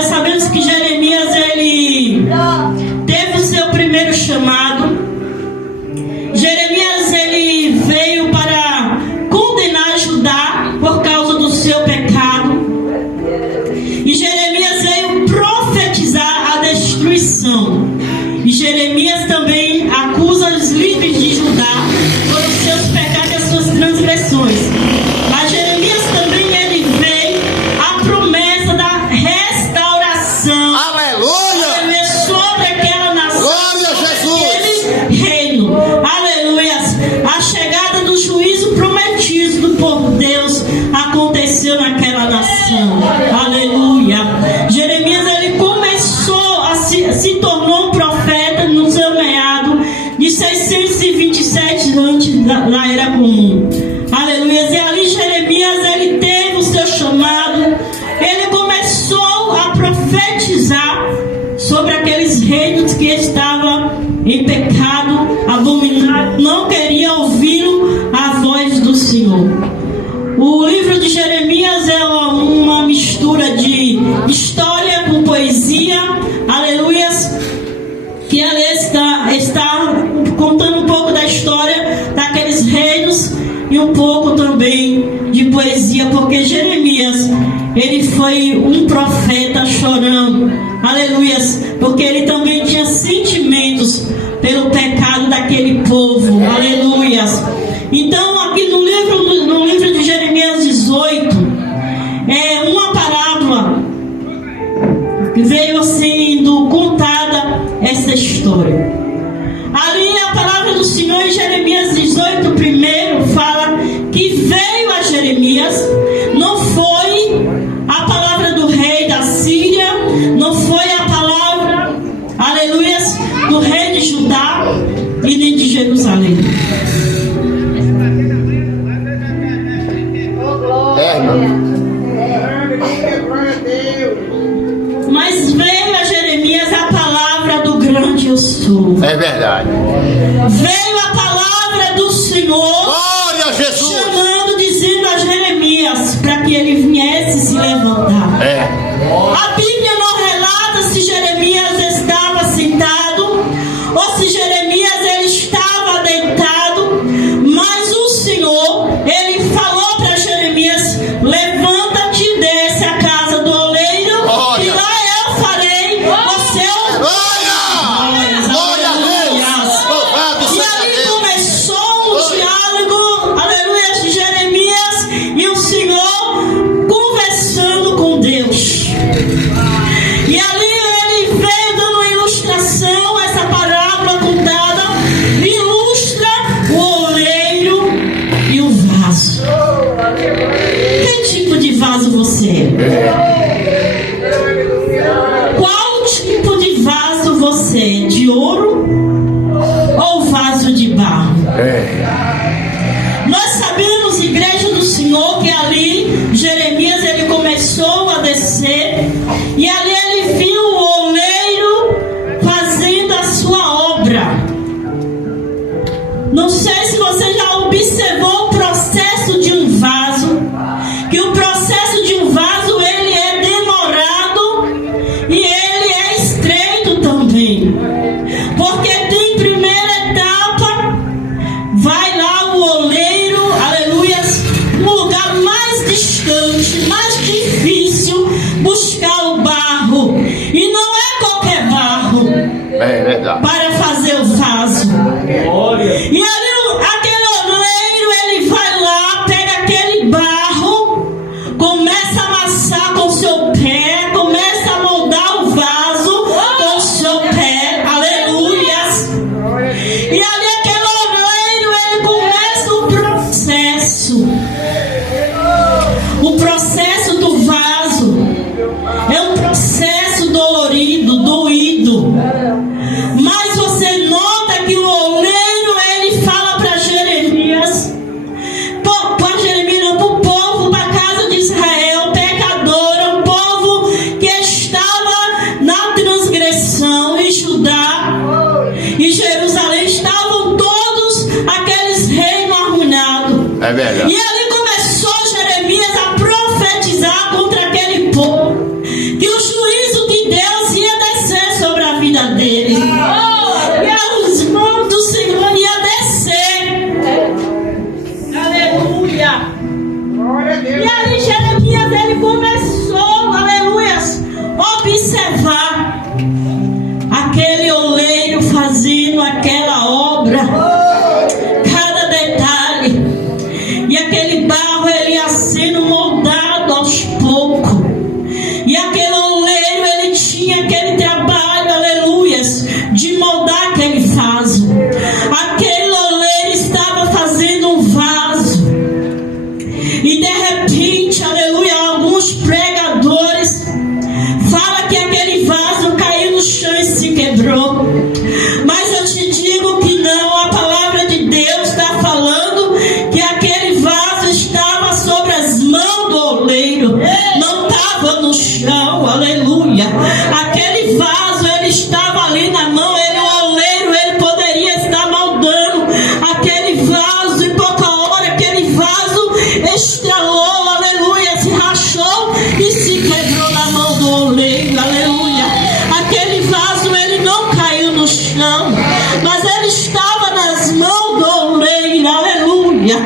Nós sabemos que Jeremias, ele teve o seu primeiro chamado. Jeremias, ele veio para condenar Judá por causa do seu pecado. E Jeremias veio profetizar a destruição. E Jeremias também acusa os líderes de Judá por os seus pecados e as suas transgressões. Mas Jeremias também, ele veio a promessa da restauração. Aleluia! Sobre aquela nação. Glória a Jesus! Aquele reino. Aleluia! A chegada do juízo prometido por Deus aconteceu naquela nação. Aleluia! Jeremias, ele começou a se tornou um profeta no seu meado de 627 antes da era comum. Aleluia! E ali Jeremias, ele teve o seu chamado. Ele começou a profetizar sobre aqueles reinos que estavam em pecado, abominados, não queriam ouvir a voz do Senhor. O livro de Jeremias é uma mistura de história com poesia, aleluia, que ali está contando um pouco da história daqueles reinos e um pouco também de poesia, porque Jeremias, ele foi um profeta chorão, aleluia, porque ele também tinha sentimentos pelo pecado daquele povo, aleluia. Então aqui no livro de Jeremias 18 é uma parábola que veio sendo contada essa história. Ali a palavra do Senhor em Jeremias 18 primeiro fala que veio a Jeremias, não foi a palavra do rei da Síria, não foi a palavra, aleluia, do rei de Judá e nem de Jerusalém. Mas veio a Jeremias a palavra do grande eu sou. É verdade. Veio a palavra do Senhor. Glória a Jesus. Chamando, dizendo a Jeremias para que ele viesse se levantar. A Bíblia não relata se Jeremias estava sentado ou se Jeremias ele estava deitado, mas o Senhor, ele falou para Jeremias: levanta-te e desce a casa do oleiro, e lá eu farei o seu. Glória a Deus! Louvado E seja ali Deus! começou um diálogo, aleluia, de Jeremias e o Senhor conversando com Deus. E ali ele veio dando uma ilustração, essa parábola contada ilustra o oleiro e o vaso. Que tipo de vaso você é? Qual tipo de vaso você é? De ouro ou vaso de barro? Nós sabemos, igreja do Senhor, que ali Jeremias ele começou a descer e ali ele viu o oleiro fazendo a sua obra. Não sei se você já observou o processo de um vaso, que o processo de um vaso ele é demorado e ele é estreito também, porque tem primeira etapa, vai lá o oleiro, aleluia, no lugar mais distante, mais difícil, buscar o barro, e não é qualquer barro para fazer o vaso. E ali aquele oleiro ele vai lá, pega aquele barro, começa a amassar com o seu pé, começa a moldar o vaso com o seu pé, aleluia. E ali aquele oleiro ele começa o processo do vaso. É um processo dolorido, doído. Mas você nota que o oleiro ele fala para Jeremias, para Jeremias, não, para o povo da casa de Israel, pecador, um povo que estava na transgressão, em Judá e Jerusalém estavam todos aqueles reinos arruinados. É verdade. E ali começou Jeremias a profetizar contra aquele povo, que o juízo E ali Jeremias, ele começou, aleluias, observar aquele oleiro fazendo aquela obra, cada detalhe, e aquele barro ele ia sendo moldado aos poucos, e aquele oleiro ele tinha aquele trabalho, aleluias, de moldar aquele vaso. Aquele oleiro estava fazendo um vaso, e de repente, aleluia, alguns pregadores falam que aquele vaso caiu no chão e se quebrou. Mas eu te digo que não, a palavra de Deus está falando que aquele vaso estava sobre as mãos do oleiro, não estava no chão, aleluia. Aquele vaso, ele estava ali na mão, o oleiro, ele poderia estar moldando aquele vaso, e pouca hora aquele vaso estralou, aleluia, se rachou e se quebrou na mão do oleiro, aleluia. Aquele vaso, ele não caiu no chão, mas ele estava nas mãos do oleiro, aleluia.